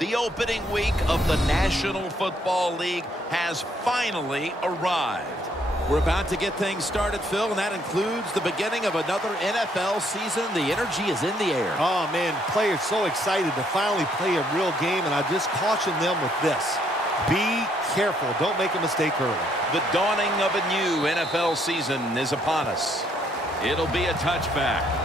The opening week of the National Football League has finally arrived. We're about to get things started, Phil, and that includes the beginning of another NFL season. The energy is in the air. Oh, man, players so excited to finally play a real game, and I just caution them with this. Be careful. Don't make a mistake early. The dawning of a new NFL season is upon us. It'll be a touchback.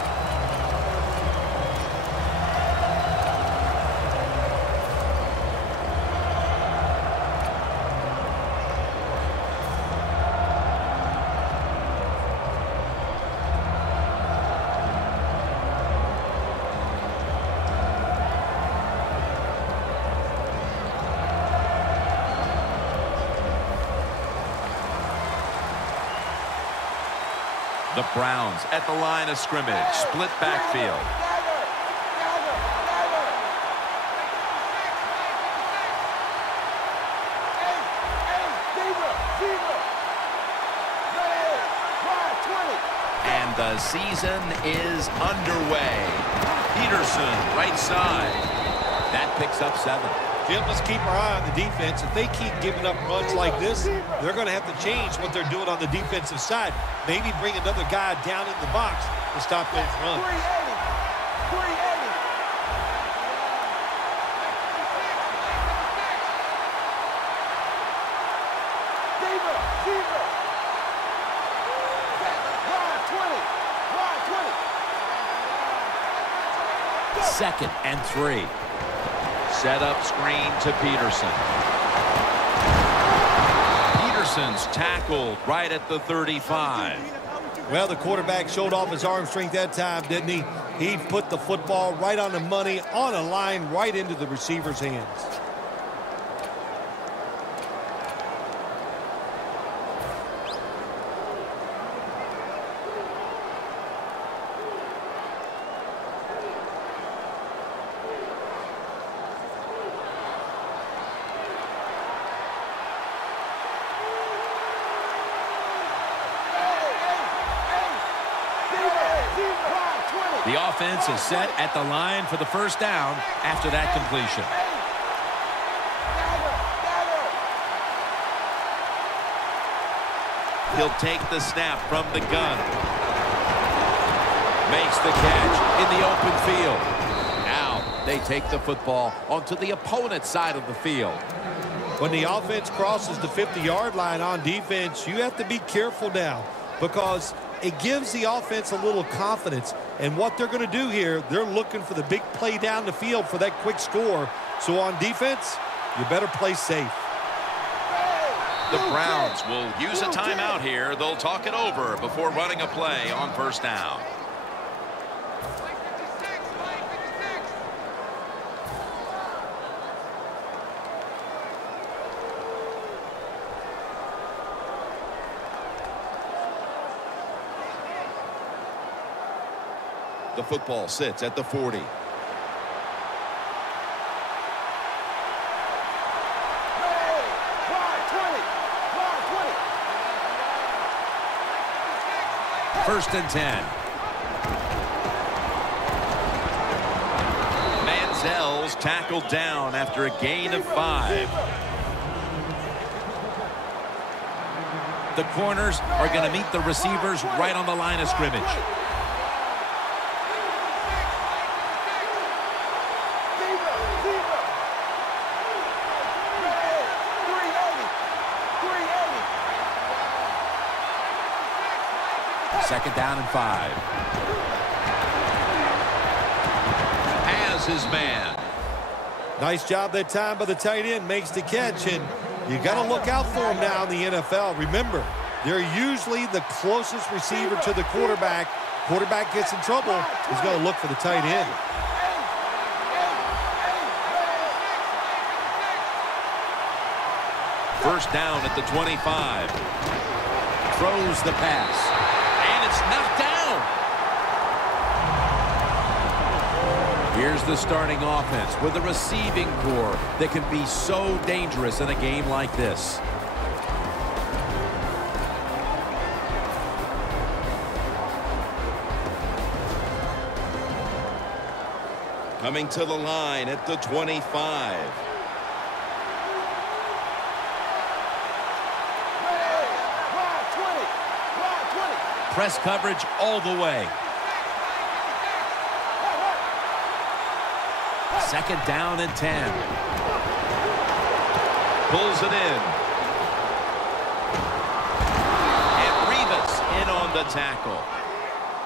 The Browns at the line of scrimmage, split backfield. And the season is underway. Peterson, right side. That picks up 7. Jim, let's keep our eye on the defense. If they keep giving up runs like this, they're going to have to change what they're doing on the defensive side. Maybe bring another guy down in the box to stop those runs. 2nd and 3. Set up screen to Peterson. Peterson's tackled right at the 35. Well, the quarterback showed off his arm strength that time, didn't he? He put the football right on the money, on a line, right into the receiver's hands. The offense is set at the line for the first down after that completion. He'll take the snap from the gun. Makes the catch in the open field. Now they take the football onto the opponent's side of the field. When the offense crosses the 50-yard line on defense, you have to be careful now because it gives the offense a little confidence. And what they're going to do here, they're looking for the big play down the field for that quick score. So on defense, you better play safe. The Browns will use a timeout here. They'll talk it over before running a play on first down. The football sits at the 40. First and 10. Manziel's tackled down after a gain of 5. The corners are going to meet the receivers right on the line of scrimmage. Second down and 5. Has his man. Nice job that time by the tight end. Makes the catch, and you got to look out for him now in the NFL. Remember, they're usually the closest receiver to the quarterback. Quarterback gets in trouble, he's going to look for the tight end. First down at the 25. Throws the pass. And it's knocked down. Here's the starting offense with a receiving core that can be so dangerous in a game like this. Coming to the line at the 25. Press coverage all the way. Second down and 10. Pulls it in. And Rivas in on the tackle.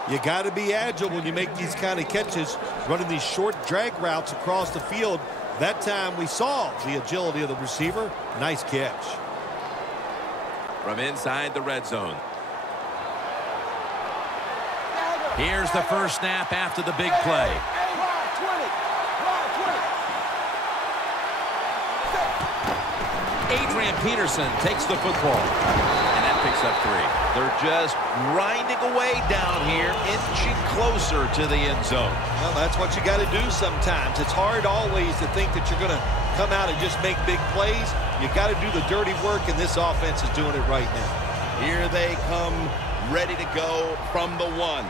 You got to be agile when you make these kind of catches, running these short drag routes across the field. That time we saw the agility of the receiver. Nice catch. From inside the red zone. Here's the first snap after the big play. Adrian Peterson takes the football. And that picks up 3. They're just grinding away down here, inching closer to the end zone. Well, that's what you got to do sometimes. It's hard always to think that you're going to come out and just make big plays. You got to do the dirty work, and this offense is doing it right now. Here they come, ready to go from the 1.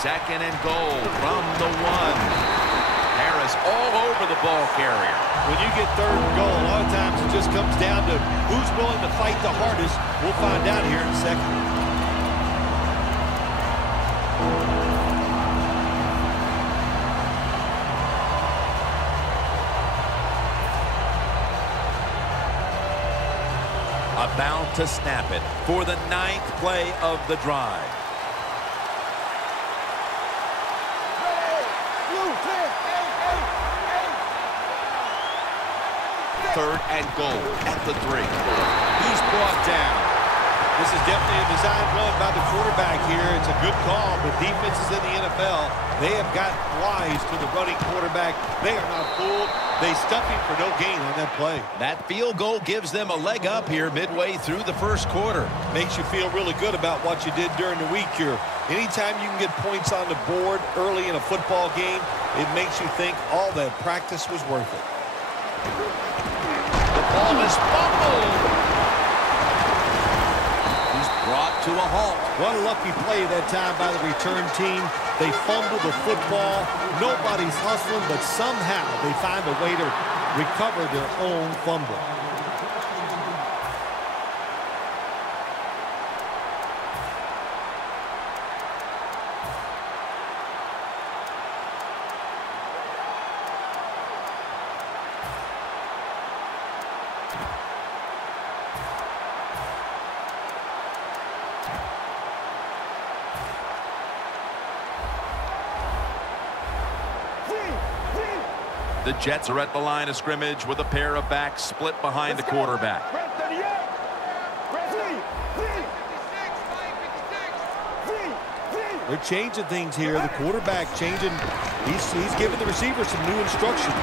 Second and goal from the 1. Harris all over the ball carrier. When you get third and goal, a lot of times it just comes down to who's willing to fight the hardest. We'll find out here in a second. About to snap it for the 9th play of the drive. Third and goal at the 3. He's brought down. This is definitely a design run by the quarterback here. It's a good call, but defenses in the NFL, they have got wise to the running quarterback. They are not fooled. They stuff him for no gain on that play. That field goal gives them a leg up here midway through the first quarter. Makes you feel really good about what you did during the week here. Anytime you can get points on the board early in a football game, it makes you think all that practice was worth it. Ball is fumbled. He's brought to a halt. What a lucky play that time by the return team. They fumble the football. Nobody's hustling, but somehow they find a way to recover their own fumble. The Jets are at the line of scrimmage with a pair of backs split behind the quarterback. They're changing things here. The quarterback changing. He's giving the receiver some new instructions.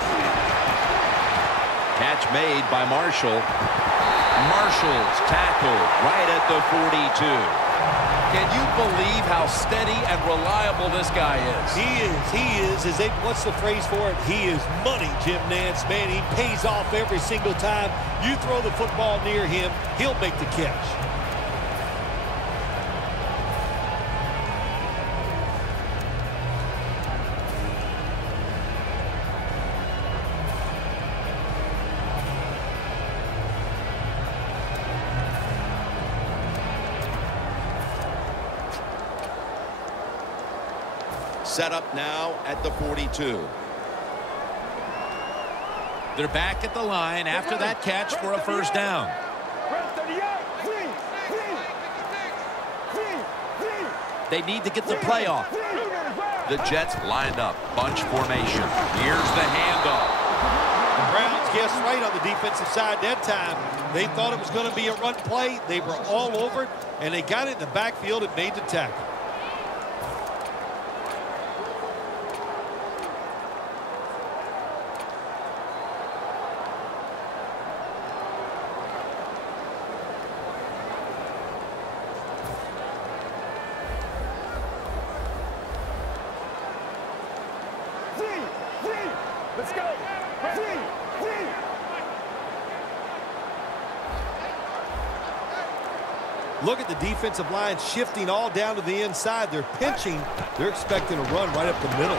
Catch made by Marshall. Marshall's tackled right at the 42. Can you believe how steady and reliable this guy is? He is. What's the phrase for it? He is money, Jim Nance. Man, he pays off every single time. You throw the football near him, he'll make the catch. Set up now at the 42. They're back at the line after that catch for a first down. They need to get the play off. The Jets lined up, bunch formation. Here's the handoff. The Browns guessed right on the defensive side that time. They thought it was going to be a run play. They were all over it, and they got it in the backfield and made the tackle. Let's go. Look at the defensive line shifting all down to the inside. They're pinching. They're expecting a run right up the middle.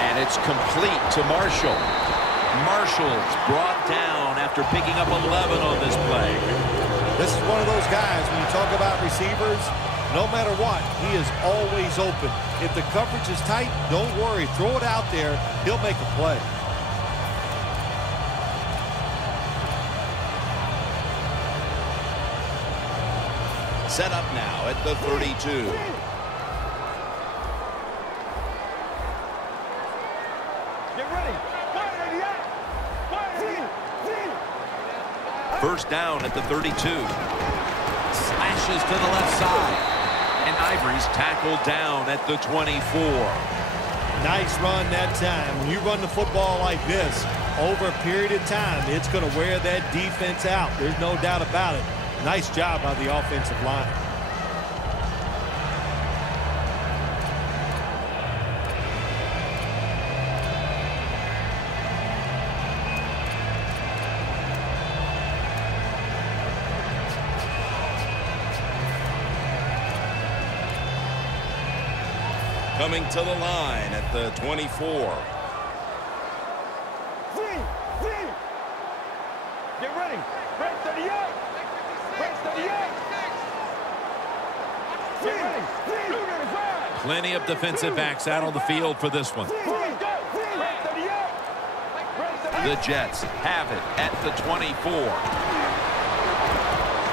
And it's complete to Marshall. Marshall's brought down after picking up 11 on this play. This is one of those guys, when you talk about receivers, no matter what, he is always open. If the coverage is tight, don't worry. Throw it out there. He'll make a play. Set up now at the 32. First down at the 32. Slashes to the left side. And Ivory's tackled down at the 24. Nice run that time. When you run the football like this, over a period of time, it's going to wear that defense out. There's no doubt about it. Nice job by the offensive line. Coming to the line at the 24. Get ready. Break 38. Break 38. Get ready. Plenty of defensive backs out on the field for this one. The Jets have it at the 24.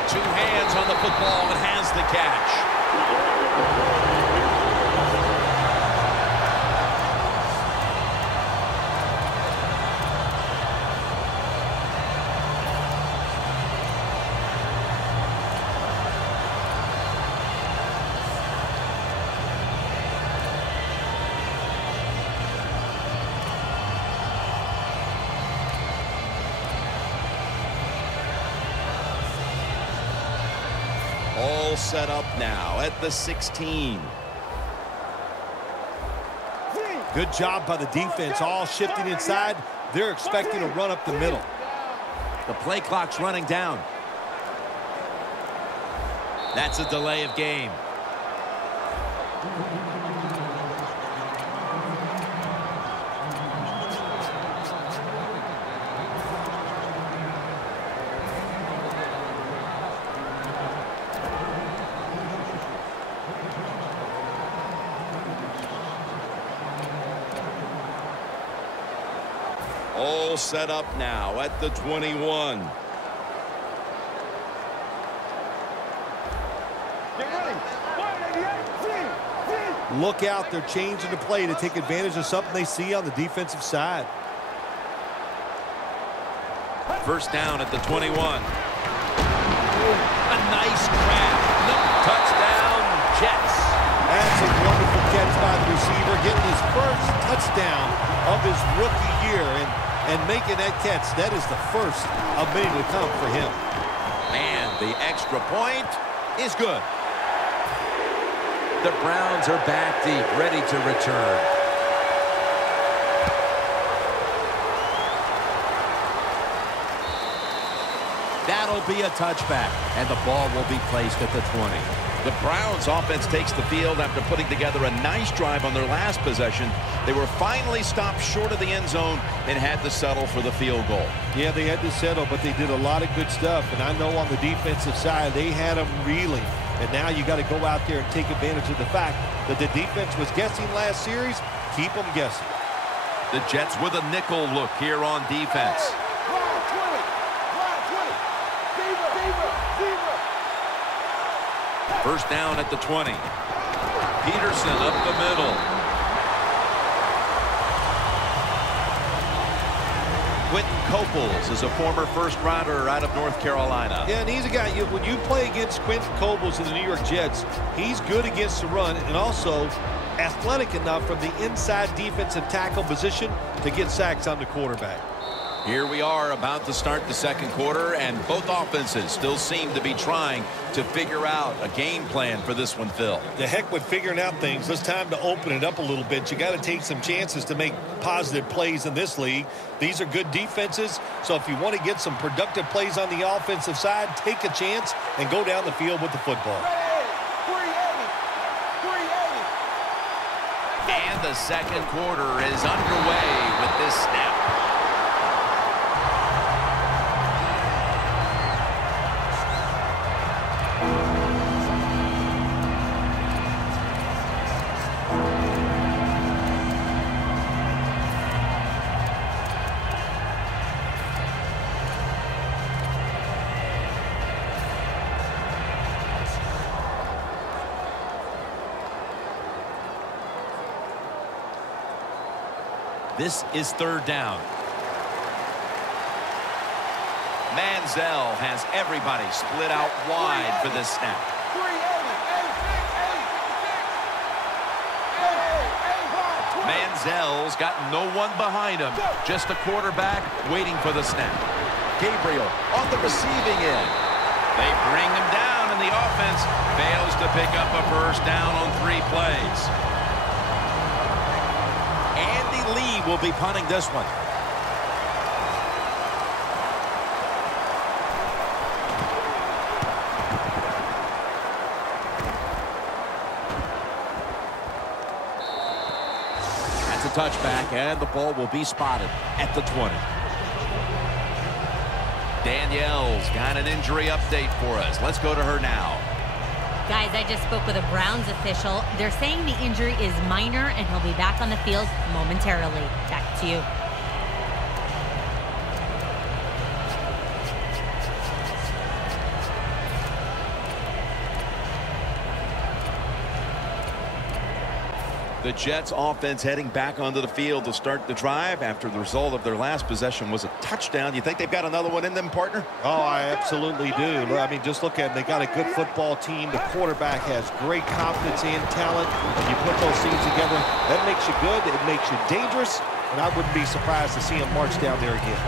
Two hands on the football and has the catch. All set up now at the 16. Good job by the defense, all shifting inside. They're expecting a run up the middle. The play clock's running down. That's a delay of game. All set up now at the 21. Look out, they're changing the play to take advantage of something they see on the defensive side. First down at the 21. A nice grab. Touchdown, Jets. That's a wonderful catch by the receiver, getting his first touchdown of his rookie year and making that catch. That is the first of many to come for him. And the extra point is good. The Browns are back deep, ready to return. That'll be a touchback, and the ball will be placed at the 20. The Browns offense takes the field after putting together a nice drive on their last possession. They were finally stopped short of the end zone and had to settle for the field goal. Yeah, they had to settle, but they did a lot of good stuff. And I know on the defensive side, they had them reeling. And now you got to go out there and take advantage of the fact that the defense was guessing last series. Keep them guessing. The Jets with a nickel look here on defense. First down at the 20. Peterson up the middle. Quentin Coples is a former first-rounder out of North Carolina. Yeah, and he's a guy, when you play against Quentin Coples in the New York Jets, he's good against the run and also athletic enough from the inside defensive tackle position to get sacks on the quarterback. Here we are about to start the second quarter, and both offenses still seem to be trying to figure out a game plan for this one, Phil. The heck with figuring out things. It's time to open it up a little bit. You got to take some chances to make positive plays in this league. These are good defenses, so if you want to get some productive plays on the offensive side, take a chance and go down the field with the football. And the second quarter is underway with this snap. This is third down. Manziel has everybody split out wide for this snap. Manziel's got no one behind him. Just a quarterback waiting for the snap. Gabriel on the receiving end. They bring him down, and the offense fails to pick up a first down on 3 plays. Lee will be punting this one. That's a touchback, and the ball will be spotted at the 20. Danielle's got an injury update for us. Let's go to her now. Guys, I just spoke with a Browns official. They're saying the injury is minor and he'll be back on the field momentarily. Back to you. The Jets offense heading back onto the field to start the drive after the result of their last possession was a touchdown. You think they've got another one in them, partner? Oh, I absolutely do. I mean, just look at it. They got a good football team. The quarterback has great confidence and talent. When you put those things together, that makes you good. It makes you dangerous. And I wouldn't be surprised to see him march down there again.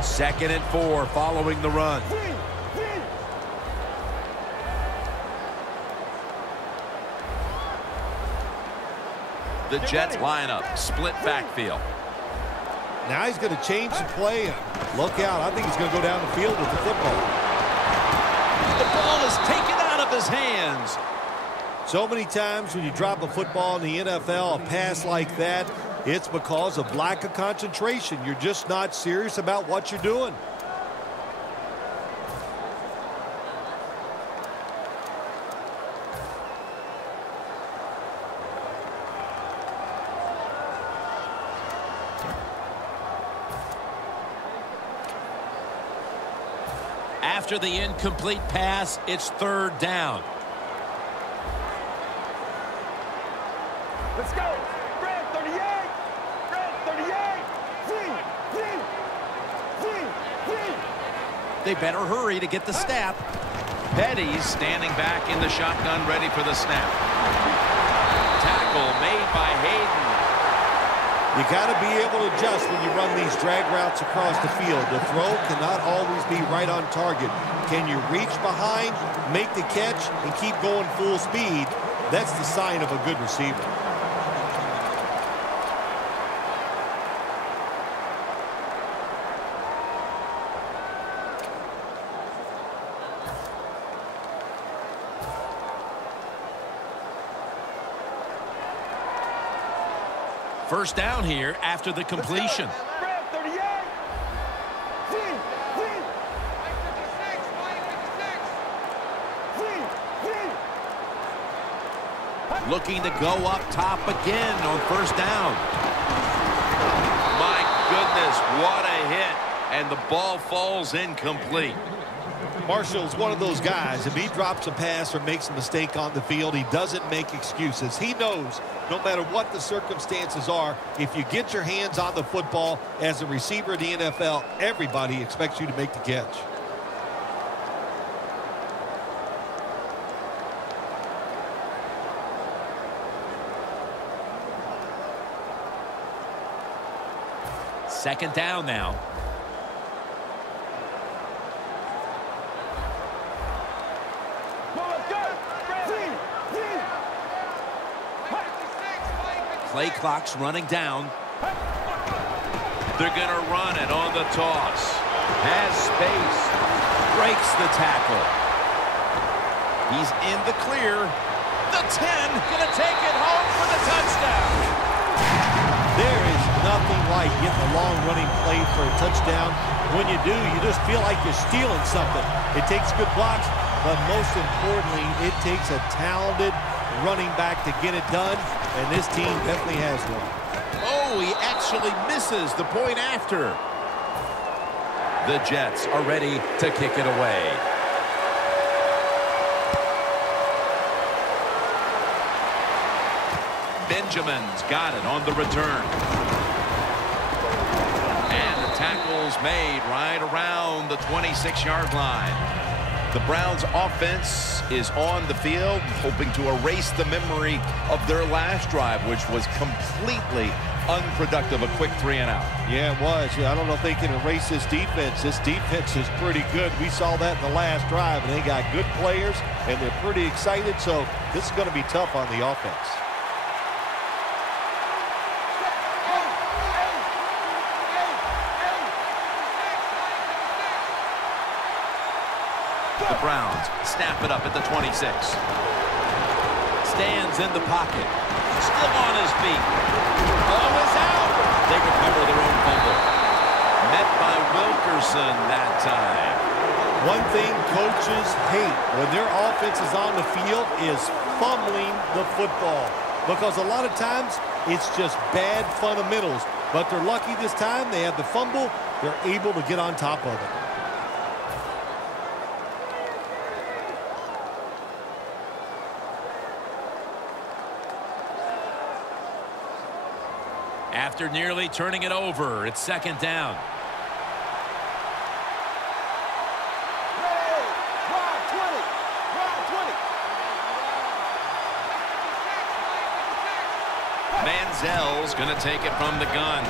Second and 4 following the run. The Jets line up, split backfield. Now he's going to change the play. And look out. I think he's going to go down the field with the football. The ball is taken out of his hands. So many times when you drop a football in the NFL, a pass like that, it's because of lack of concentration. You're just not serious about what you're doing. After the incomplete pass, it's third down. Let's go. Red 38. Red 38. They better hurry to get the snap. Petty's standing back in the shotgun, ready for the snap. Tackle made by Hayden. You got to be able to adjust when you run these drag routes across the field. The throw cannot always be right on target. Can you reach behind, make the catch, and keep going full speed? That's the sign of a good receiver. First down here after the completion. Red 38. Looking to go up top again on first down. My goodness, what a hit. and the ball falls incomplete. Marshall's one of those guys. If he drops a pass or makes a mistake on the field, he doesn't make excuses. He knows no matter what the circumstances are, if you get your hands on the football as a receiver in the NFL, everybody expects you to make the catch. Second down now. Play clock's running down. They're going to run it on the toss. Has space. Breaks the tackle. He's in the clear. The 10. Going to take it home for the touchdown. There is nothing like getting a long running play for a touchdown. When you do, you just feel like you're stealing something. It takes good blocks, but most importantly, it takes a talented running back to get it done, and this team definitely has one. Oh, he actually misses the point after. The Jets are ready to kick it away. Benjamin's got it on the return. And the tackle's made right around the 26-yard line. The Browns offense is on the field, hoping to erase the memory of their last drive, which was completely unproductive, a quick 3-and-out. Yeah, it was. I don't know if they can erase this defense. This defense is pretty good. We saw that in the last drive, and they got good players, and they're pretty excited, so this is going to be tough on the offense. The Browns snap it up at the 26. Stands in the pocket. Still on his feet. Ball is out. They recover their own fumble. Met by Wilkerson that time. One thing coaches hate when their offense is on the field is fumbling the football. Because a lot of times it's just bad fundamentals. But they're lucky this time. They have the fumble. They're able to get on top of it. After nearly turning it over, it's second down. Manziel's going to take it from the gun.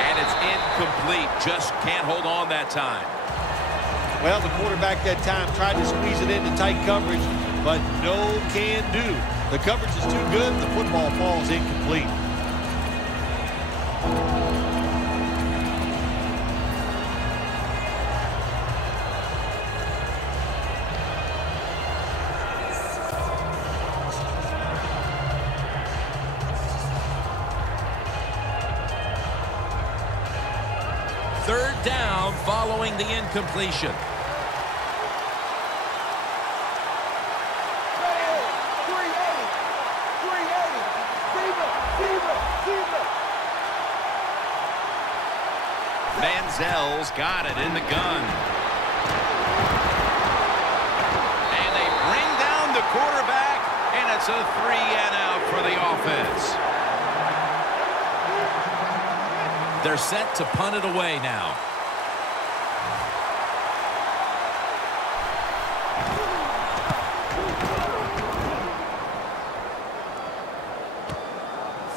And it's incomplete. Just can't hold on that time. Well, the quarterback that time tried to squeeze it into tight coverage, but no can do. The coverage is too good. The football falls incomplete. Third down following the incompletion. Manziel's got it in the gun. And they bring down the quarterback, and it's a 3-and-out for the offense. They're set to punt it away now.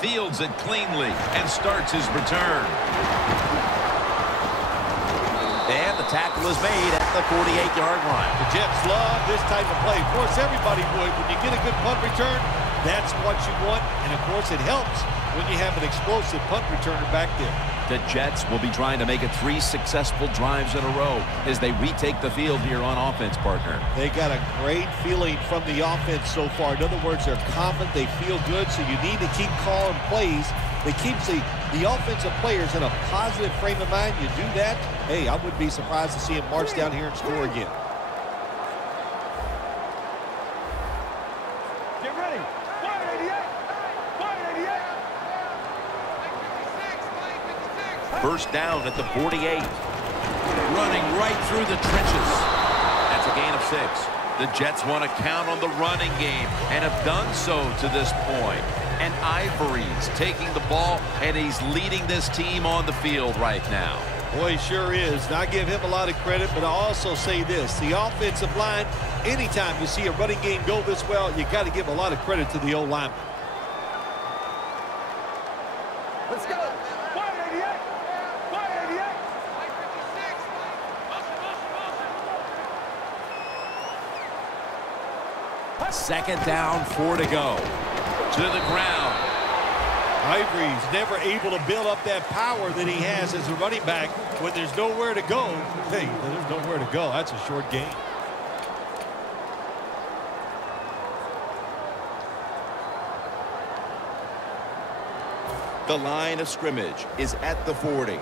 Fields it cleanly and starts his return. And the tackle is made at the 48-yard line. The Jets love this type of play. Of course, everybody would. When you get a good punt return, that's what you want. And, of course, it helps when you have an explosive punt returner back there. The Jets will be trying to make it 3 successful drives in a row as they retake the field here on offense, partner. They got a great feeling from the offense so far. In other words, they're confident, they feel good, so you need to keep calling plays that keeps the offensive players in a positive frame of mind. You do that, hey, I wouldn't be surprised to see him march down here and score again. Get ready. 188. 188. First down at the 48. Running right through the trenches. That's a gain of 6. The Jets want to count on the running game and have done so to this point. And Ivory's taking the ball, and he's leading this team on the field right now. Boy, he sure is. And I give him a lot of credit, but I also say this. The offensive line, anytime you see a running game go this well, you got to give a lot of credit to the O-lineman. Let's go. 188. 188. Second down, 4 to go. To the ground. Ivory's never able to build up that power that he has as a running back when there's nowhere to go. Hey, there's nowhere to go. That's a short game. The line of scrimmage is at the 40.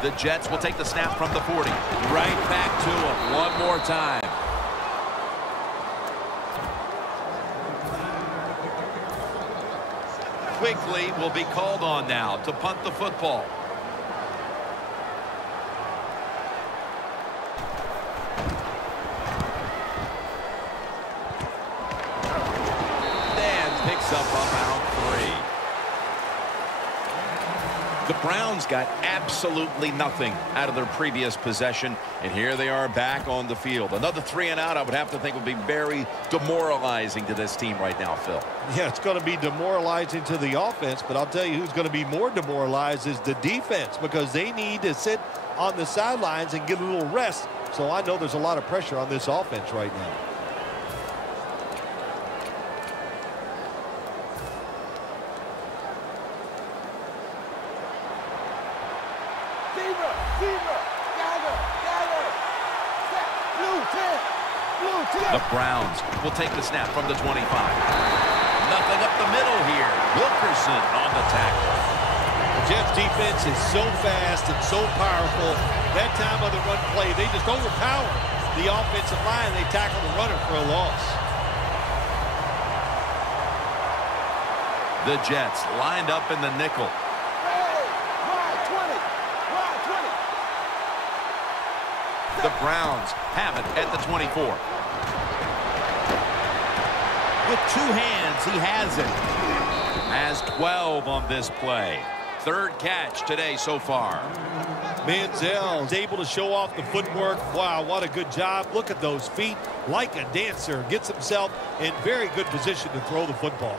The Jets will take the snap from the 40. Right back to him one more time. Quickly will be called on now to punt the football. Dan picks up about 3. The Browns got absolutely nothing out of their previous possession, and here they are back on the field. Another 3 and out, I would have to think, would be very demoralizing to this team right now, Phil. Yeah, it's going to be demoralizing to the offense, but I'll tell you who's going to be more demoralized is the defense, because they need to sit on the sidelines and get a little rest. So I know there's a lot of pressure on this offense right now. The Browns will take the snap from the 25. Nothing up the middle here. Wilkerson on the tackle. The Jets defense is so fast and so powerful. That time of the run play, they just overpower the offensive line. They tackle the runner for a loss. The Jets lined up in the nickel. The Browns have it at the 24. With 2 hands, he has it. Has 12 on this play. 3rd catch today so far. Manziel is able to show off the footwork. Wow, what a good job. Look at those feet. Like a dancer. Gets himself in very good position to throw the football.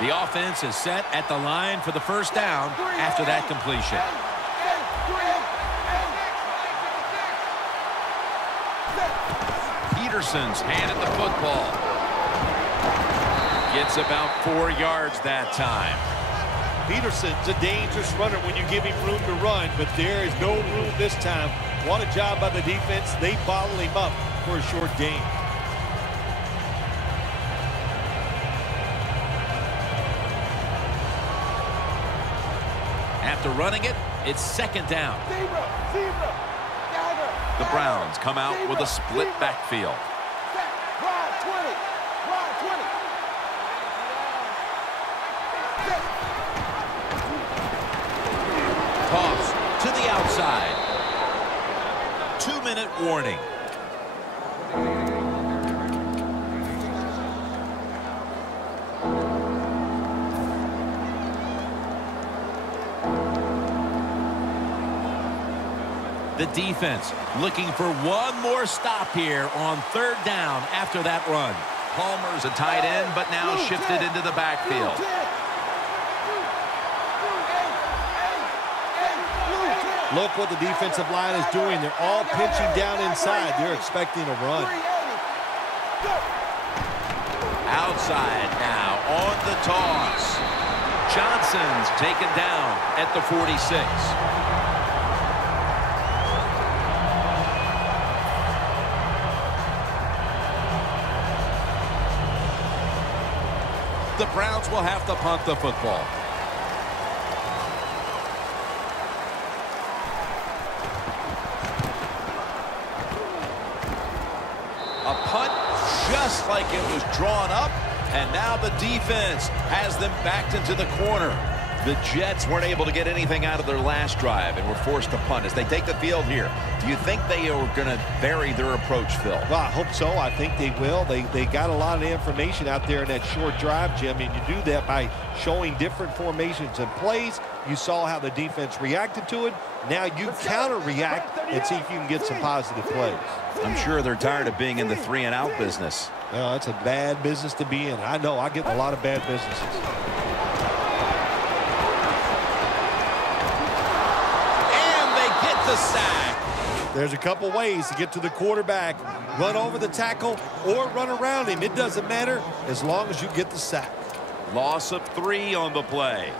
The offense is set at the line for the first down after that completion. Peterson's handed the football. Gets about 4 yards that time. Peterson's a dangerous runner when you give him room to run, but there is no room this time. What a job by the defense. They bottle him up for a short gain. After running it, it's 2nd down. The Browns come out with a split backfield. Toss to the outside. 2-minute warning. The defense looking for one more stop here on 3rd down after that run. Palmer's a tight end, but now shifted into the backfield. Look what the defensive line is doing. They're all pinching down inside. They're expecting a run. Outside now on the toss. Johnson's taken down at the 46. The Browns will have to punt the football. A punt just like it was drawn up, and now the defense has them backed into the corner. The Jets weren't able to get anything out of their last drive and were forced to punt as they take the field here. Do you think they are going to vary their approach, Phil? Well, I hope so. I think they will. They got a lot of information out there in that short drive, Jim, and you do that by showing different formations and plays. You saw how the defense reacted to it. Now you counter-react and see if you can get some positive plays. I'm sure they're tired of being in the 3-and-out business. Well, that's a bad business to be in. I know. I get in a lot of bad businesses. The sack. There's a couple ways to get to the quarterback. Run over the tackle or run around him. It doesn't matter as long as you get the sack. Loss of 3 on the play.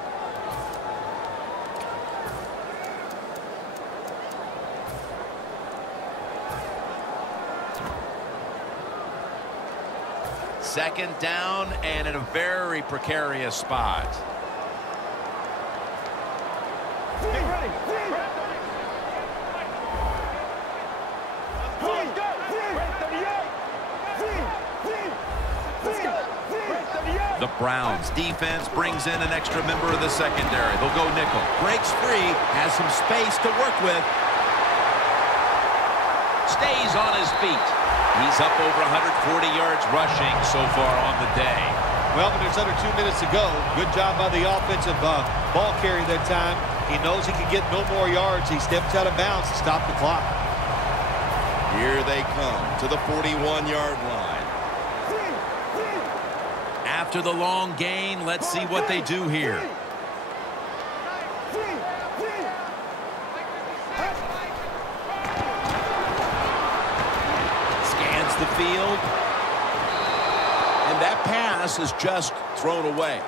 Second down and in a very precarious spot. The Browns defense brings in an extra member of the secondary. They'll go nickel. Breaks free, has some space to work with. Stays on his feet. He's up over 140 yards rushing so far on the day. Well, but there's under 2 minutes to go. Good job by the offensive ball carrier that time. He knows he can get no more yards. He steps out of bounds to stop the clock. Here they come to the 41-yard line. After the long gain, let's see what they do here. Scans the field. And that pass is just thrown away.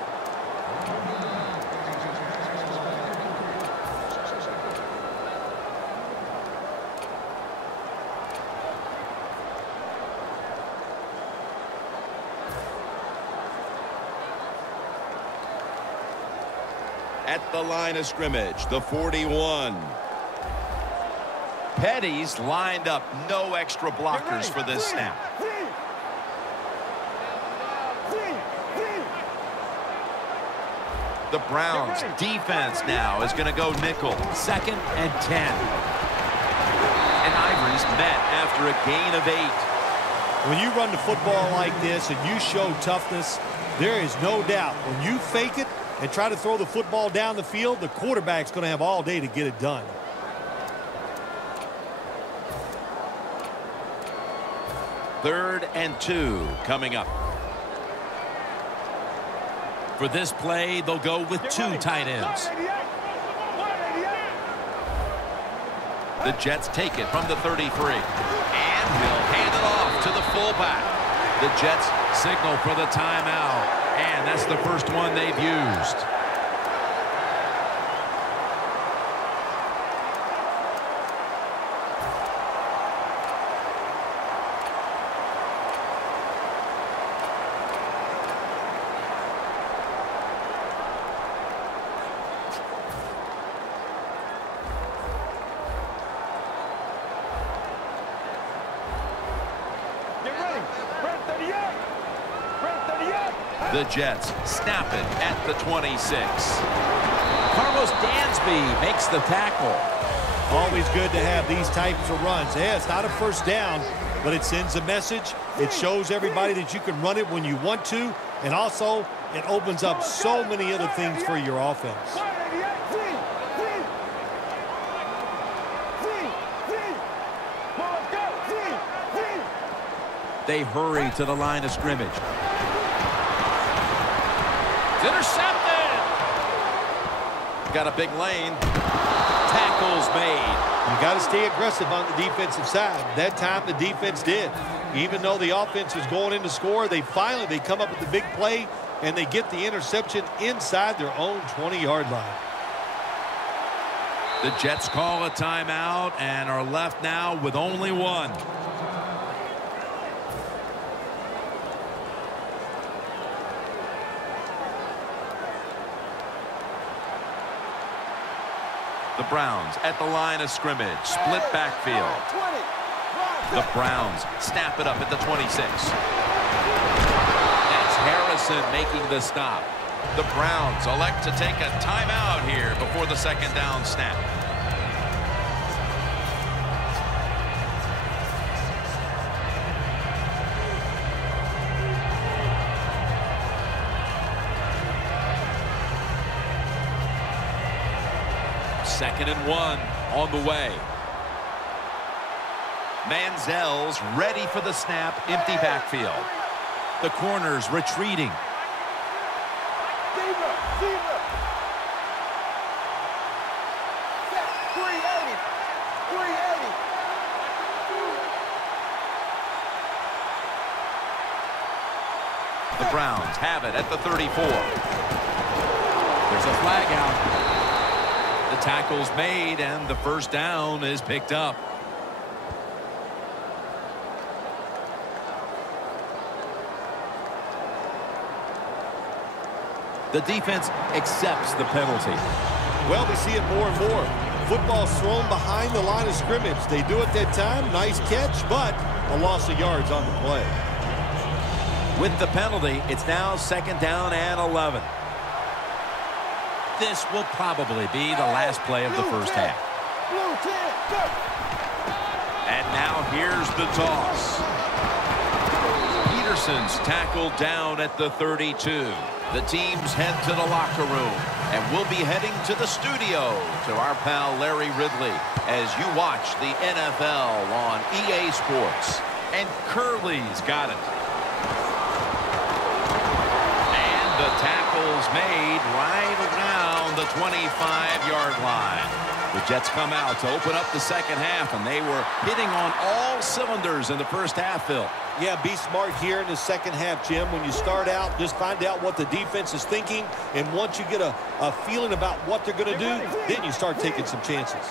At the line of scrimmage, the 41. Petty's lined up, no extra blockers for this snap. The Browns defense now is going to go nickel. 2nd and 10. And Ivory's met after a gain of 8. When you run the football like this and you show toughness, there is no doubt when you fake it and try to throw the football down the field, the quarterback's going to have all day to get it done. Third and 2 coming up. For this play, they'll go with 2 tight ends. The Jets take it from the 33. And he'll hand it off to the fullback. The Jets signal for the timeout. And that's the first one they've used. The Jets snap it at the 26. Carlos Dansby makes the tackle. Always good to have these types of runs. Yeah, it's not a first down, but it sends a message. It shows everybody that you can run it when you want to, and also it opens up so many other things for your offense. They hurry to the line of scrimmage. It's intercepted. Got a big lane. Tackles made. You got to stay aggressive on the defensive side. That time the defense did. Even though the offense was going in to score, they come up with the big play, and they get the interception inside their own 20-yard line. The Jets call a timeout and are left now with only 1. The Browns at the line of scrimmage. Split backfield. 20. The Browns snap it up at the 26. That's Harrison making the stop. The Browns elect to take a timeout here before the second down snap. Second and 1 on the way. Manziel's ready for the snap. Empty backfield. The corners retreating. Zebra. 380. 380. The Browns have it at the 34. There's a flag out. The tackle's made, and the first down is picked up. The defense accepts the penalty. Well, we see it more and more. Football's thrown behind the line of scrimmage. They do it that time. Nice catch, but a loss of yards on the play. With the penalty, it's now second down and 11. This will probably be the last play of the first half. Blue 10. Go. And now here's the toss. Peterson's tackled down at the 32. The teams head to the locker room, and we'll be heading to the studio to our pal Larry Ridley as you watch the NFL on EA Sports. And Curly's got it. And the tackle's made right around the 25-yard line. The Jets come out to open up the second half, and they were hitting on all cylinders in the first half, Phil. Yeah, be smart here in the second half, Jim. When you start out, just find out what the defense is thinking, and once you get a feeling about what they're going to do, then you start taking some chances.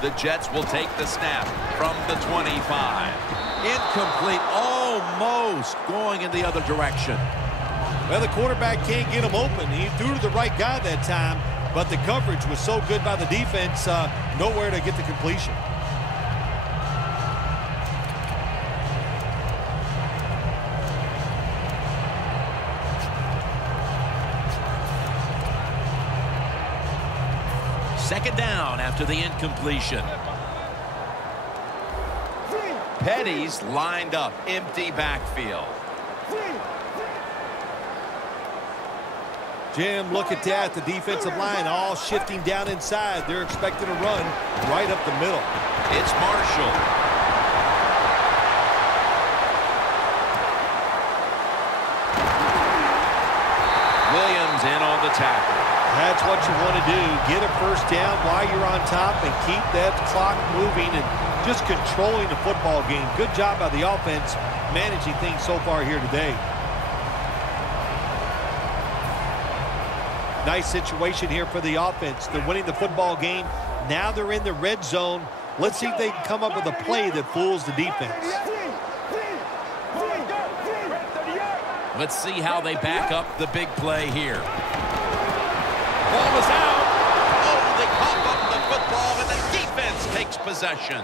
The Jets will take the snap from the 25. Incomplete, almost going in the other direction. Well, the quarterback can't get him open. He threw to the right guy that time, but the coverage was so good by the defense, nowhere to get the completion. Second down after the incompletion. Petty's lined up, empty backfield. Jim, look at that. The defensive line all shifting down inside. They're expecting a run right up the middle. It's Marshall. Williams in on the tackle. That's what you want to do. Get a first down while you're on top and keep that clock moving and just controlling the football game. Good job by the offense managing things so far here today. Nice situation here for the offense. They're winning the football game. Now they're in the red zone. Let's see if they can come up with a play that fools the defense. Let's see how they back up the big play here. Ball is out. Oh, they pop up the football, and the defense takes possession.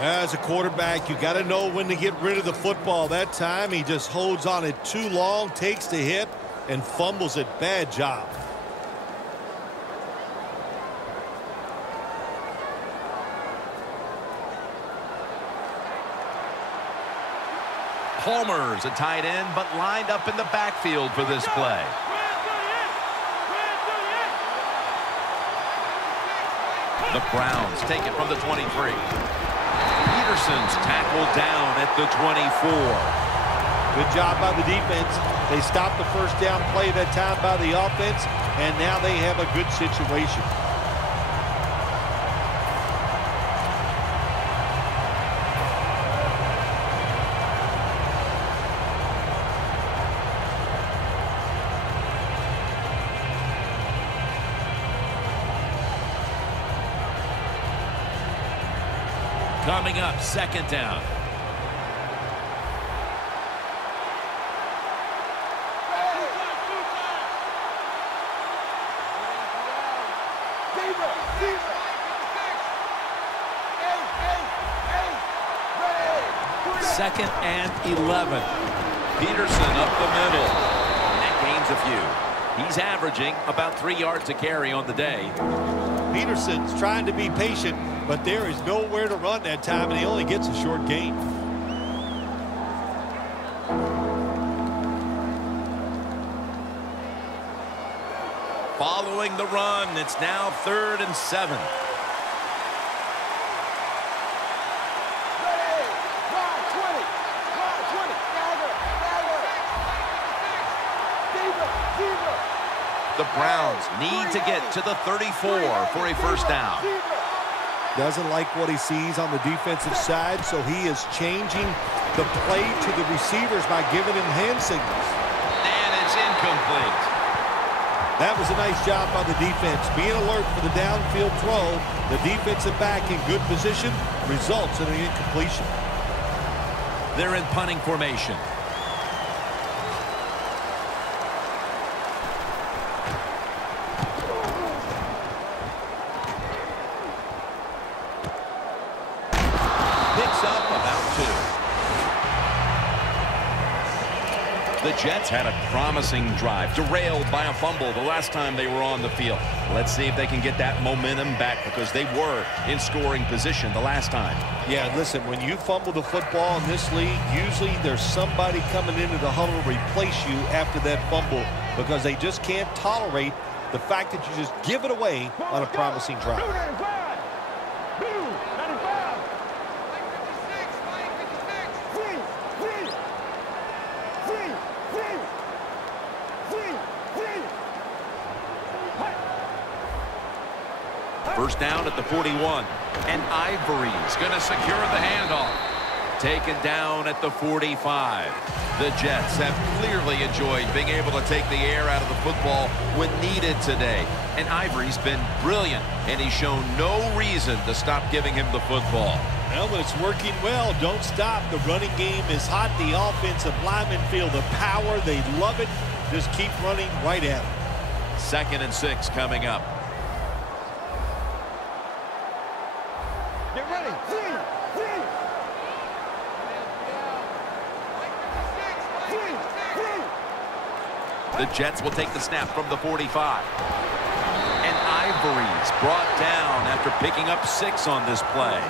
As a quarterback, you got to know when to get rid of the football. That time, he just holds on it too long, takes the hit, and fumbles it. Bad job. Palmer's a tight end, but lined up in the backfield for this play. The Browns take it from the 23. Peterson's tackled down at the 24. Good job by the defense. They stopped the first down play that time by the offense, and now they have a good situation. Coming up, second down. 2nd and 11. Peterson up the middle. And that gains a few. He's averaging about 3 yards a carry on the day. Peterson's trying to be patient, but there is nowhere to run that time, and he only gets a short gain. Following the run, it's now 3rd and 7. The Browns need to get to the 34 for a first down. Doesn't like what he sees on the defensive side, so he is changing the play to the receivers by giving him hand signals. And it's incomplete. That was a nice job by the defense. Being alert for the downfield throw, the defensive back in good position results in an incompletion. They're in punting formation. Picks up about 2. The Jets had a promising drive, derailed by a fumble the last time they were on the field. Let's see if they can get that momentum back, because they were in scoring position the last time. Yeah, listen, when you fumble the football in this league, usually there's somebody coming into the huddle to replace you after that fumble, because they just can't tolerate the fact that you just give it away on a promising drive. First down at the 41. And Ivory's going to secure the handoff. Taken down at the 45. The Jets have clearly enjoyed being able to take the air out of the football when needed today. And Ivory's been brilliant, and he's shown no reason to stop giving him the football. Well, when it's working well, don't stop. The running game is hot. The offensive linemen feel the power. They love it. Just keep running right at it. 2nd and 6 coming up. Get ready. The Jets will take the snap from the 45. And Ivory's brought down after picking up 6 on this play.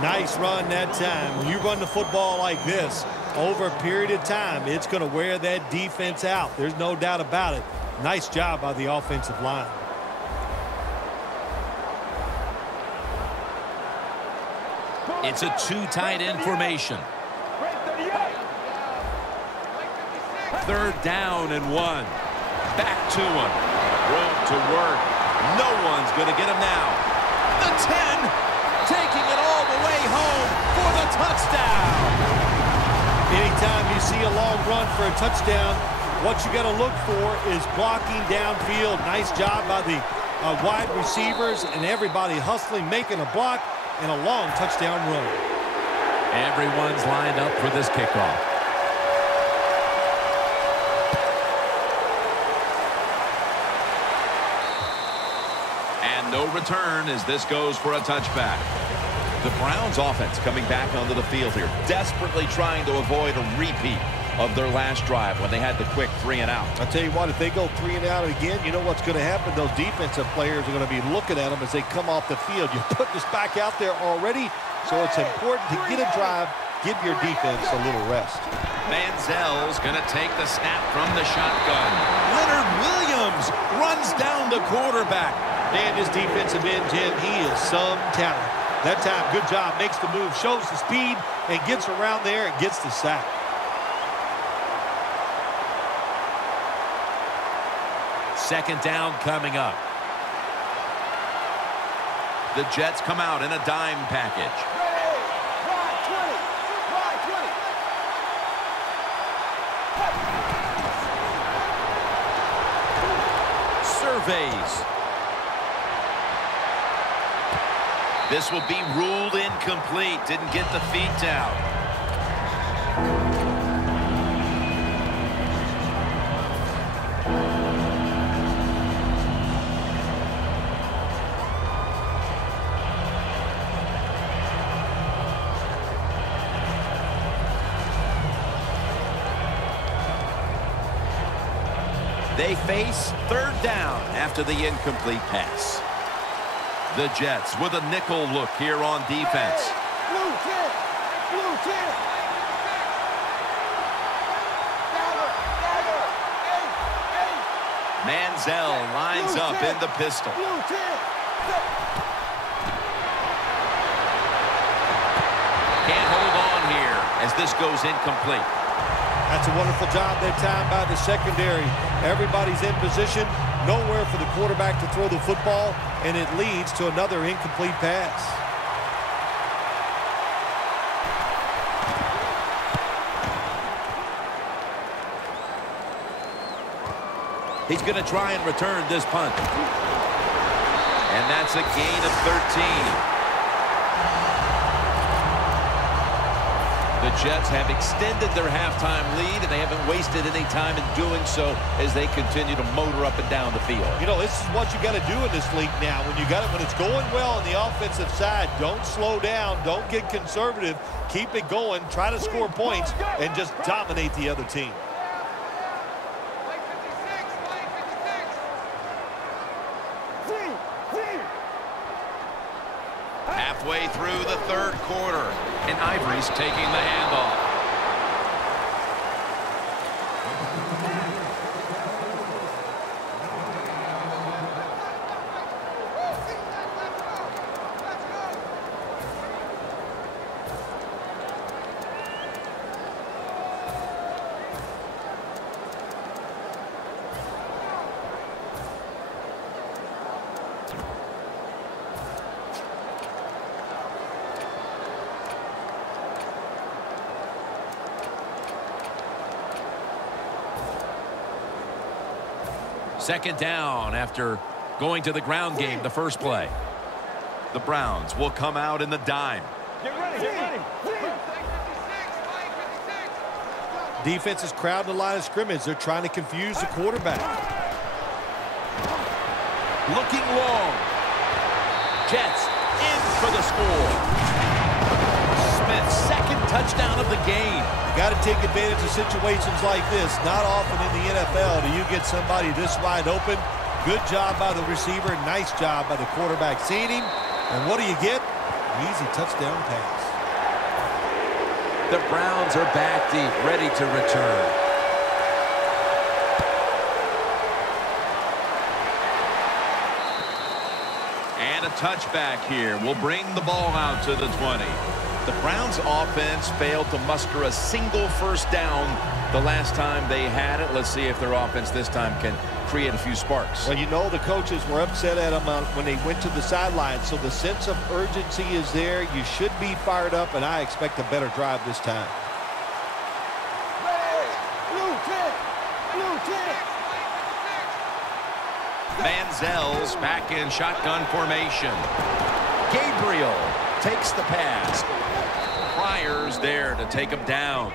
Nice run that time. When you run the football like this, over a period of time, it's going to wear that defense out. There's no doubt about it. Nice job by the offensive line. It's a 2 tight end formation. 3rd down and 1. Back to him. Room to work. No one's going to get him now. The 10, taking it all the way home for the touchdown. Anytime you see a long run for a touchdown, what you got to look for is blocking downfield. Nice job by the wide receivers and everybody hustling, making a block, and a long touchdown run. Everyone's lined up for this kickoff. And no return as this goes for a touchback. The Browns offense coming back onto the field here, desperately trying to avoid a repeat of their last drive when they had the quick 3 and out. I'll tell you what, if they go 3 and out again, you know what's going to happen? Those defensive players are going to be looking at them as they come off the field. You put this back out there already, so it's important to get a drive, give your defense a little rest. Manziel's going to take the snap from the shotgun. Leonard Williams runs down the quarterback. Man, this defensive end, Jim, he is some talent. That time, good job, makes the move, shows the speed, and gets around there and gets the sack. Second down coming up. The Jets come out in a dime package. Surveys. This will be ruled incomplete. Didn't get the feet down. They face third down after the incomplete pass. The Jets with a nickel look here on defense. Blue 10. Blue 10. Manziel lines up in the pistol. Blue 10. Can't hold on here as this goes incomplete. That's a wonderful job that time by the secondary. Everybody's in position, nowhere for the quarterback to throw the football, and it leads to another incomplete pass. He's going to try and return this punt. And that's a gain of 13. The Jets have extended their halftime lead, and they haven't wasted any time in doing so as they continue to motor up and down the field. You know, this is what you got to do in this league now. When it's going well on the offensive side, don't slow down, don't get conservative, keep it going, try to score points, and just dominate the other team. Halfway through the third quarter, and Ivory's taking the handoff. Second down after going to the ground game the first play. The Browns will come out in the dime. Get ready, get ready. Defense is crowding the line of scrimmage. They're trying to confuse the quarterback. Looking long. Jets in for the score. Smith's second touchdown of the game. You got to take advantage of situations like this. Not often in the NFL do you get somebody this wide open. Good job by the receiver. Nice job by the quarterback seeing him. And what do you get? An easy touchdown pass. The Browns are back deep, ready to return. And a touchback here will bring the ball out to the 20. The Browns offense failed to muster a single first down the last time they had it. Let's see if their offense this time can create a few sparks. Well, you know the coaches were upset at them when they went to the sideline, so the sense of urgency is there. You should be fired up, and I expect a better drive this time. Blue 10. Blue 10. Manziel's back in shotgun formation. Gabriel takes the pass. Pryor's there to take him down.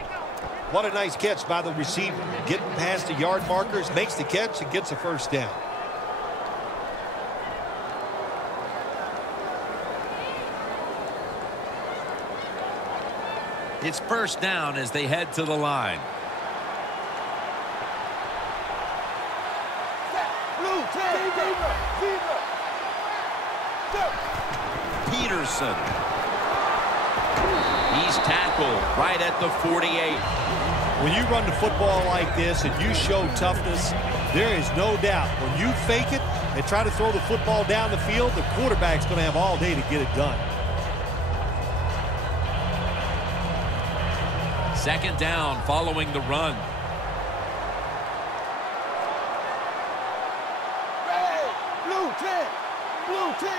What a nice catch by the receiver. Getting past the yard markers, makes the catch, and gets a first down. It's first down as they head to the line. Blue 10. Peterson. He's tackled right at the 48. When you run the football like this and you show toughness, there is no doubt when you fake it and try to throw the football down the field, the quarterback's going to have all day to get it done. Second down following the run. Blue 10. Blue 10.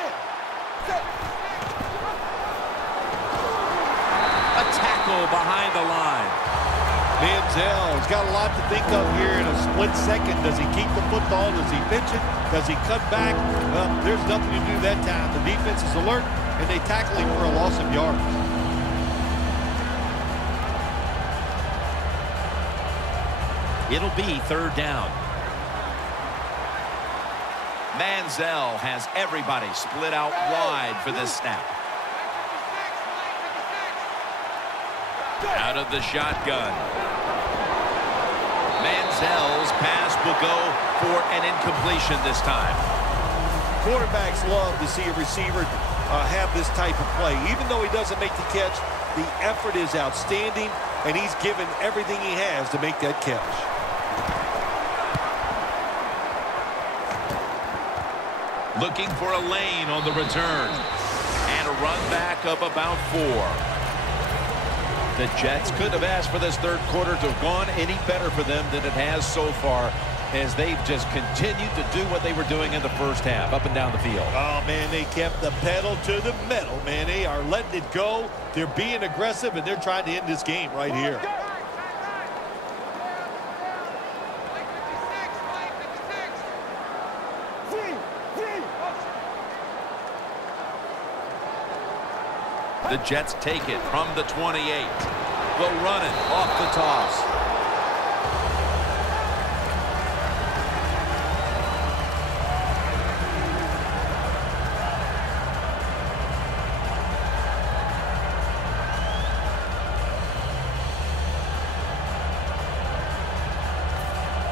A tackle behind the line. Manziel's got a lot to think of here in a split second. Does he keep the football? Does he pitch it? Does he cut back? Well, there's nothing to do that time. The defense is alert, and they tackle him for a loss of yards. It'll be third down. Manziel has everybody split out wide for this snap. Out of the shotgun. Manziel Manziel's pass will go for an incompletion this time. Quarterbacks love to see a receiver have this type of play. Even though he doesn't make the catch, the effort is outstanding, and he's given everything he has to make that catch. Looking for a lane on the return. And a run back of about 4. The Jets couldn't have asked for this third quarter to have gone any better for them than it has so far, as they've just continued to do what they were doing in the first half, up and down the field. Oh, man, they kept the pedal to the metal, man. They are letting it go. They're being aggressive, and they're trying to end this game right here. The Jets take it from the 28. Will run it off the toss.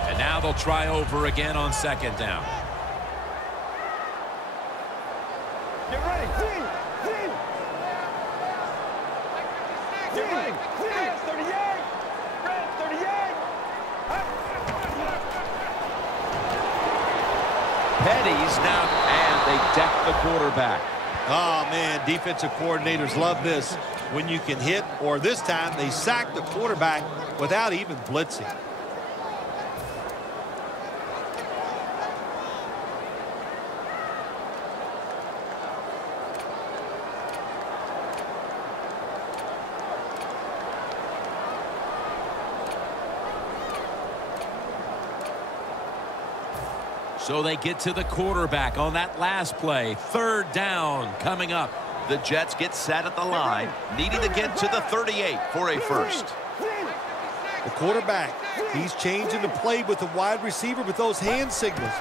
And now they'll try over again on second down. Get ready. Get ready. 38. Red 38. Petty's now, and they deck the quarterback. Oh, man, defensive coordinators love this. When you can hit, or this time they sack the quarterback without even blitzing. So they get to the quarterback on that last play. Third down coming up. The Jets get set at the line, needing to get to the 38 for a first. The quarterback, he's changing the play with the wide receiver with those hand signals.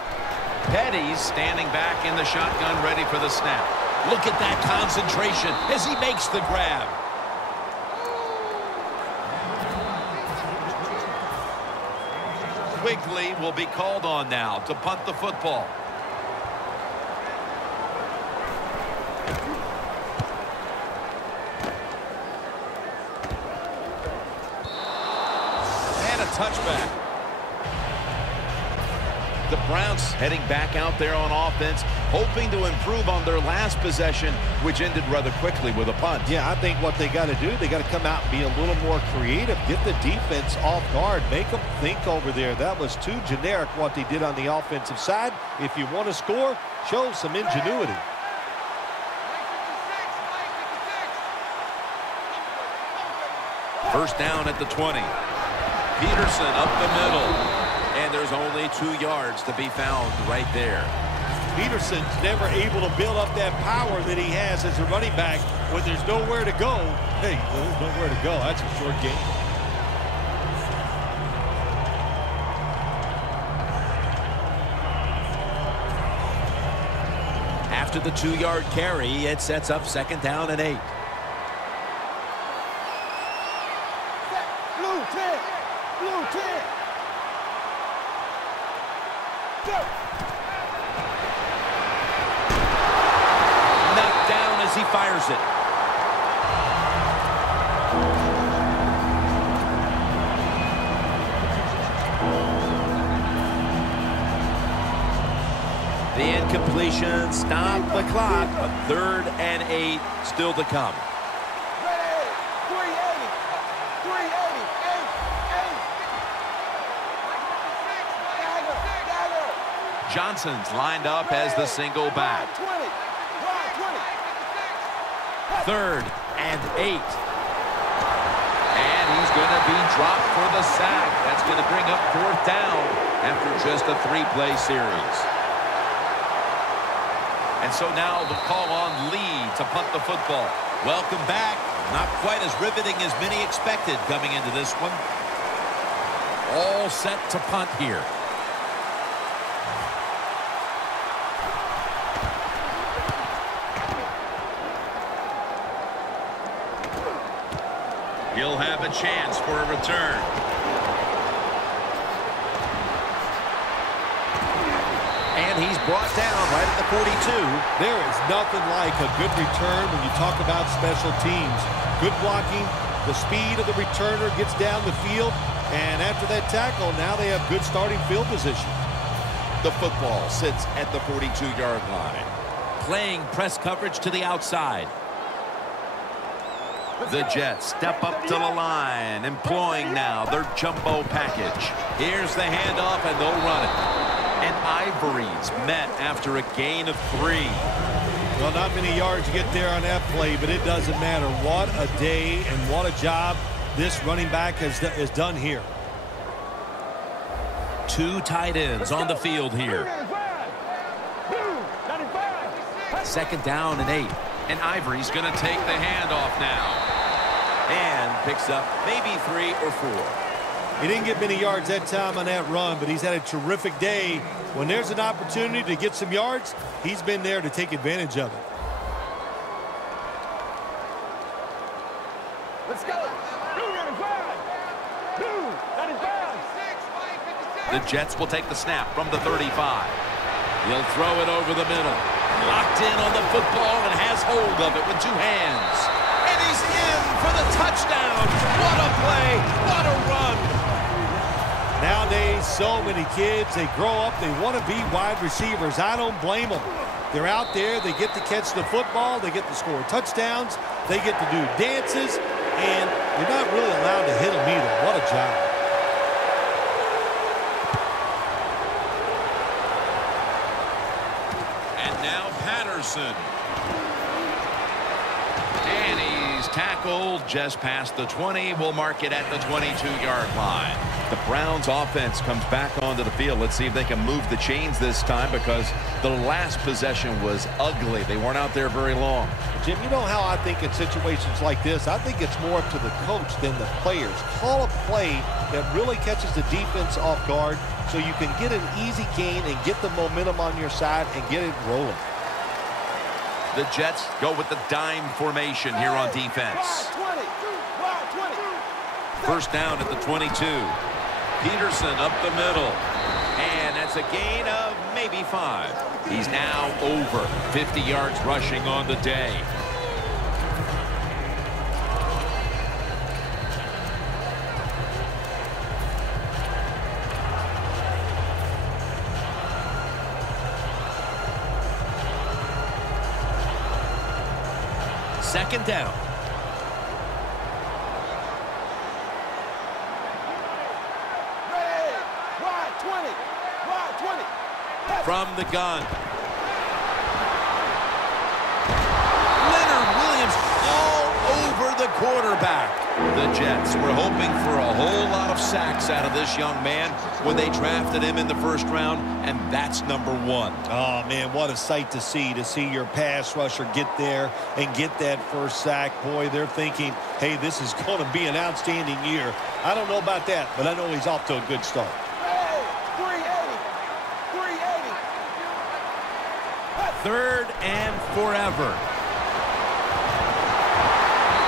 Petty's standing back in the shotgun, ready for the snap. Look at that concentration as he makes the grab. Quigley will be called on now to punt the football. And a touchback. The Browns heading back out there on offense, hoping to improve on their last possession, which ended rather quickly with a punt. Yeah, I think what they got to do, they got to come out and be a little more creative, get the defense off guard, make them think over there. That was too generic what they did on the offensive side. If you want to score, show some ingenuity. First down at the 20. Peterson up the middle. And there's only 2 yards to be found right there. Peterson's never able to build up that power that he has as a running back when there's nowhere to go. Hey, there's nowhere to go. That's a short game. After the 2-yard carry, it sets up second down and 8. Blue 10. Blue 10. Knocked down as he fires it. The incompletion stopped the clock. A 3rd and 8 still to come. Ready. 380. 380. 8. Johnson's lined up as the single back. 3rd and 8. And he's going to be dropped for the sack. That's going to bring up 4th down after just a 3-play series. And so now the call on Lee to punt the football. Welcome back. Not quite as riveting as many expected coming into this one. All set to punt here. He'll have a chance for a return. And he's brought down right at the 42. There is nothing like a good return when you talk about special teams. Good blocking, the speed of the returner gets down the field, and after that tackle, now they have good starting field position. The football sits at the 42-yard line. Playing press coverage to the outside. The Jets step up to the line, employing now their jumbo package. Here's the handoff, and they'll run it. And Ivory's met after a gain of 3. Well, not many yards to get there on that play, but it doesn't matter. What a day and what a job this running back has done here. 2 tight ends on the field here. 2nd down and 8. And Ivory's going to take the handoff now. And picks up maybe 3 or 4. He didn't get many yards that time on that run, but he's had a terrific day. When there's an opportunity to get some yards, he's been there to take advantage of it. Let's go. 295. The Jets will take the snap from the 35. He'll throw it over the middle. Locked in on the football and has hold of it with 2 hands. And he's in for the touchdown. What a play. What a run. Nowadays, so many kids, they grow up, they want to be wide receivers. I don't blame them. They're out there, they get to catch the football, they get to score touchdowns, they get to do dances, and you're not really allowed to hit them either. What a job. And now Patterson. And he's tackled just past the 20. We'll mark it at the 22-yard line. The Browns offense comes back onto the field. Let's see if they can move the chains this time, because the last possession was ugly. They weren't out there very long. Jim, you know how I think in situations like this, I think it's more up to the coach than the players. Call a play that really catches the defense off guard so you can get an easy gain and get the momentum on your side and get it rolling. The Jets go with the dime formation here on defense. 20. 1st down at the 22. Peterson up the middle. And that's a gain of maybe 5. He's now over 50 yards rushing on the day. Second down. From the gun. Leonard Williams all over the quarterback. The Jets were hoping for a whole lot of sacks out of this young man when they drafted him in the 1st round, and that's number 1. Oh, man, what a sight to see your pass rusher get there and get that 1st sack. Boy, they're thinking, hey, this is going to be an outstanding year. I don't know about that, but I know he's off to a good start. 3rd and forever.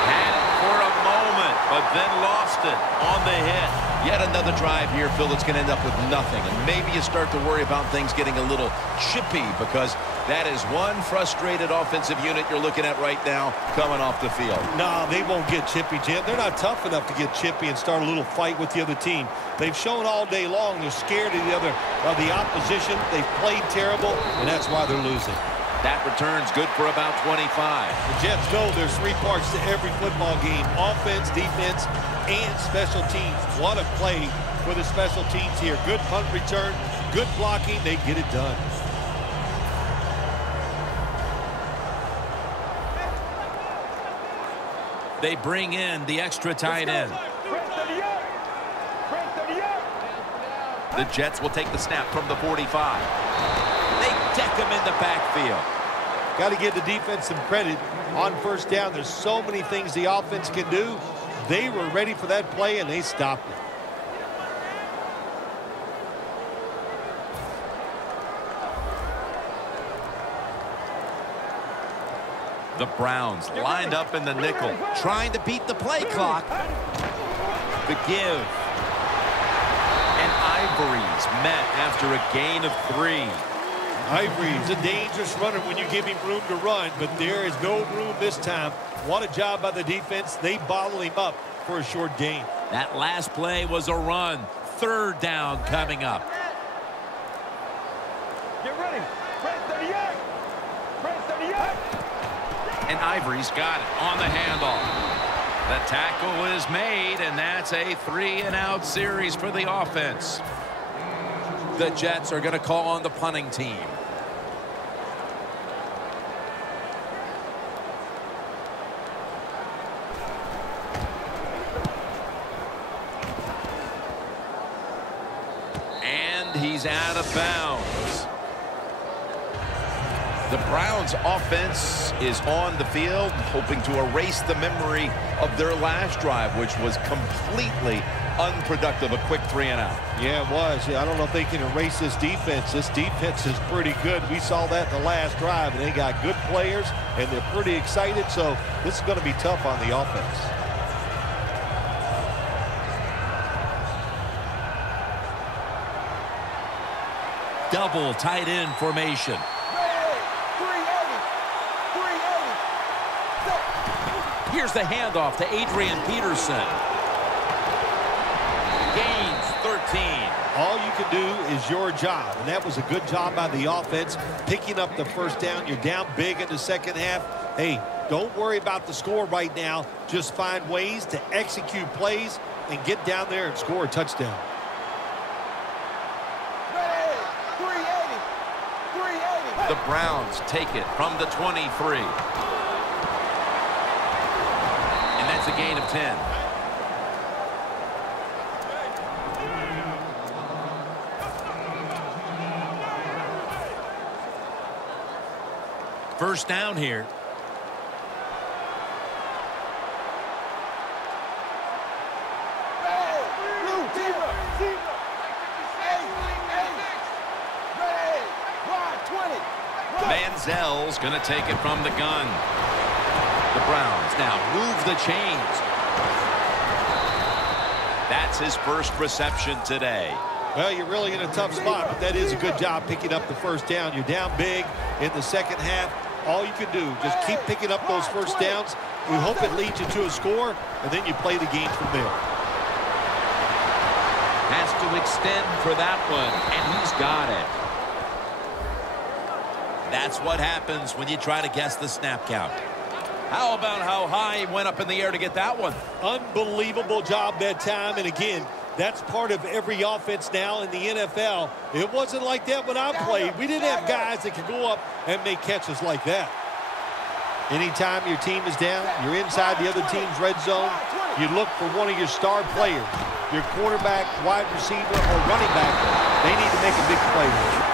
Had it for a moment, but then lost it on the hit. Yet another drive here, Phil, that's going to end up with nothing. And maybe you start to worry about things getting a little chippy, because that is one frustrated offensive unit you're looking at right now coming off the field. No, they won't get chippy, Jim. They're not tough enough to get chippy and start a little fight with the other team. They've shown all day long they're scared of the opposition. They've played terrible, and that's why they're losing. That return's good for about 25. The Jets know there's 3 parts to every football game: offense, defense, and special teams. What a play for the special teams here. Good punt return, good blocking. They get it done. They bring in the extra tight end. The Jets will take the snap from the 45. They deck him in the backfield. Got to give the defense some credit on 1st down. There's so many things the offense can do. They were ready for that play, and they stopped it. The Browns lined up in the nickel, Trying to beat the play clock. The give. and Ivory's met after a gain of 3. Ivory's a dangerous runner when you give him room to run, but there is no room this time. What a job by the defense. They bottle him up for a short gain. That last play was a run. Third down coming up. Get ready. Red 38. Red 38. And Ivory's got it on the handoff. The tackle is made, and that's a 3-and-out series for the offense. The Jets are going to call on the punting team. And he's out of bounds. The Browns offense is on the field, hoping to erase the memory of their last drive, which was completely unproductive. A quick 3-and-out. Yeah, it was. I don't know if they can erase this defense. This defense is pretty good. We saw that in the last drive, and they got good players, and they're pretty excited, so this is going to be tough on the offense. Double tight end formation. Here's the handoff to Adrian Peterson. Gains 13. All you can do is your job, and that was a good job by the offense, picking up the first down. You're down big in the second half. Hey, don't worry about the score right now. Just find ways to execute plays and get down there and score a touchdown. The Browns take it from the 23. And that's a gain of 10. First down here. Manziel's going to take it from the gun. The Browns now move the chains. That's his first reception today. Well, you're really in a tough spot, but that is a good job picking up the first down. You're down big in the second half. All you can do, just keep picking up those first downs. You hope it leads you to a score, and then you play the game from there. Has to extend for that one, and he's got it. That's what happens when you try to guess the snap count. How about how high he went up in the air to get that one? Unbelievable job that time, and again, that's part of every offense now in the NFL. It wasn't like that when I played. We didn't have guys that could go up and make catches like that. Anytime your team is down, you're inside the other team's red zone, you look for one of your star players, your quarterback, wide receiver, or running back. They need to make a big play.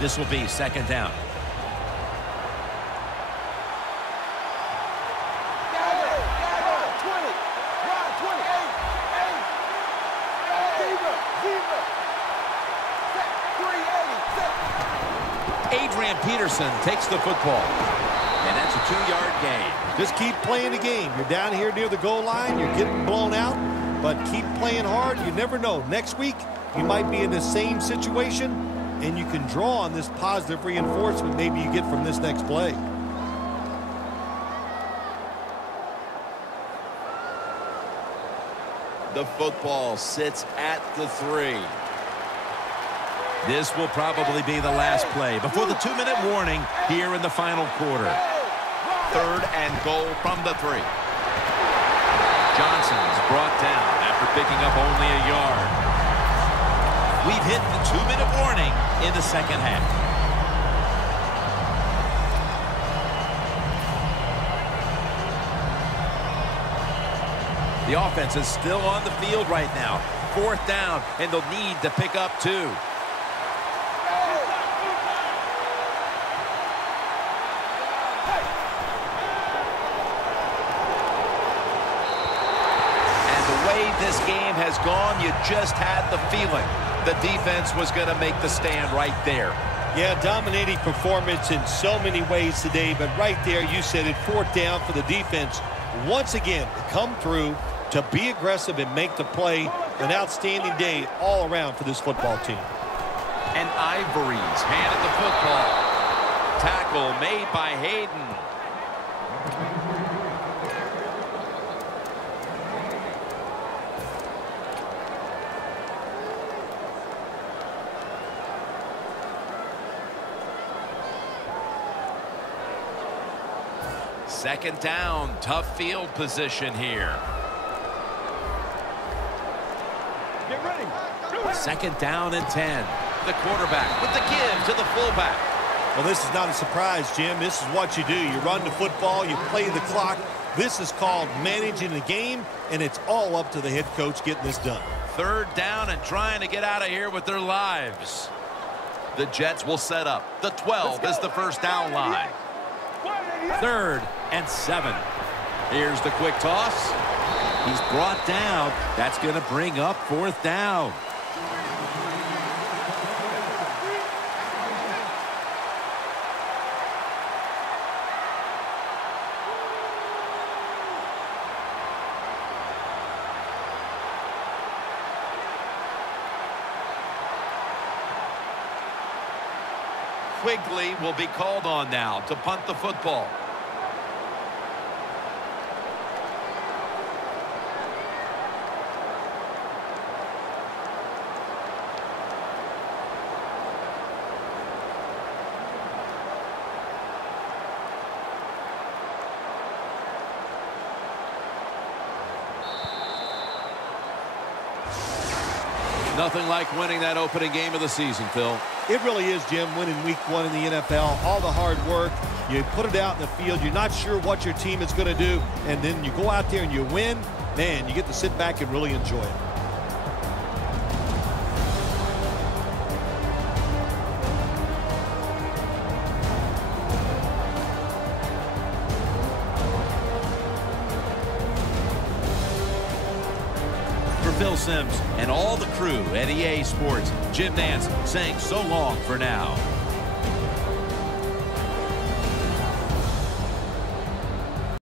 This will be second down. Adrian Peterson takes the football. And that's a 2-yard gain. Just keep playing the game. You're down here near the goal line. You're getting blown out. But keep playing hard. You never know. Next week, you might be in the same situation, and you can draw on this positive reinforcement maybe you get from this next play. The football sits at the 3. This will probably be the last play before the 2-minute warning here in the final quarter. 3rd and goal from the 3. Johnson's brought down after picking up only a yard. We've hit the 2-minute warning in the second half. The offense is still on the field right now. 4th down, and they'll need to pick up 2. this game has gone, you just had the feeling the defense was going to make the stand right there. Yeah, dominating performance in so many ways today, but right there, you said it, fourth down for the defense. Once again, to come through, to be aggressive and make the play. An outstanding day all around for this football team. And Ivory's handed the football. Tackle made by Hayden. Second down, tough field position here. Get ready. Second down and 10. The quarterback with the give to the fullback. Well, this is not a surprise, Jim. This is what you do. You run the football, you play the clock. This is called managing the game, and it's all up to the head coach getting this done. Third down and trying to get out of here with their lives. The Jets will set up. The 12 is the first down line. 3rd and 7. Here's the quick toss. He's brought down. That's going to bring up 4th down. Quigley will be called on now to punt the football. Nothing like winning that opening game of the season, Phil. It really is, Jim, winning week 1 in the NFL. All the hard work, you put it out in the field, you're not sure what your team is going to do, and then you go out there and you win, man, you get to sit back and really enjoy it. Phil Simms and all the crew at EA Sports, Jim Nance saying so long for now.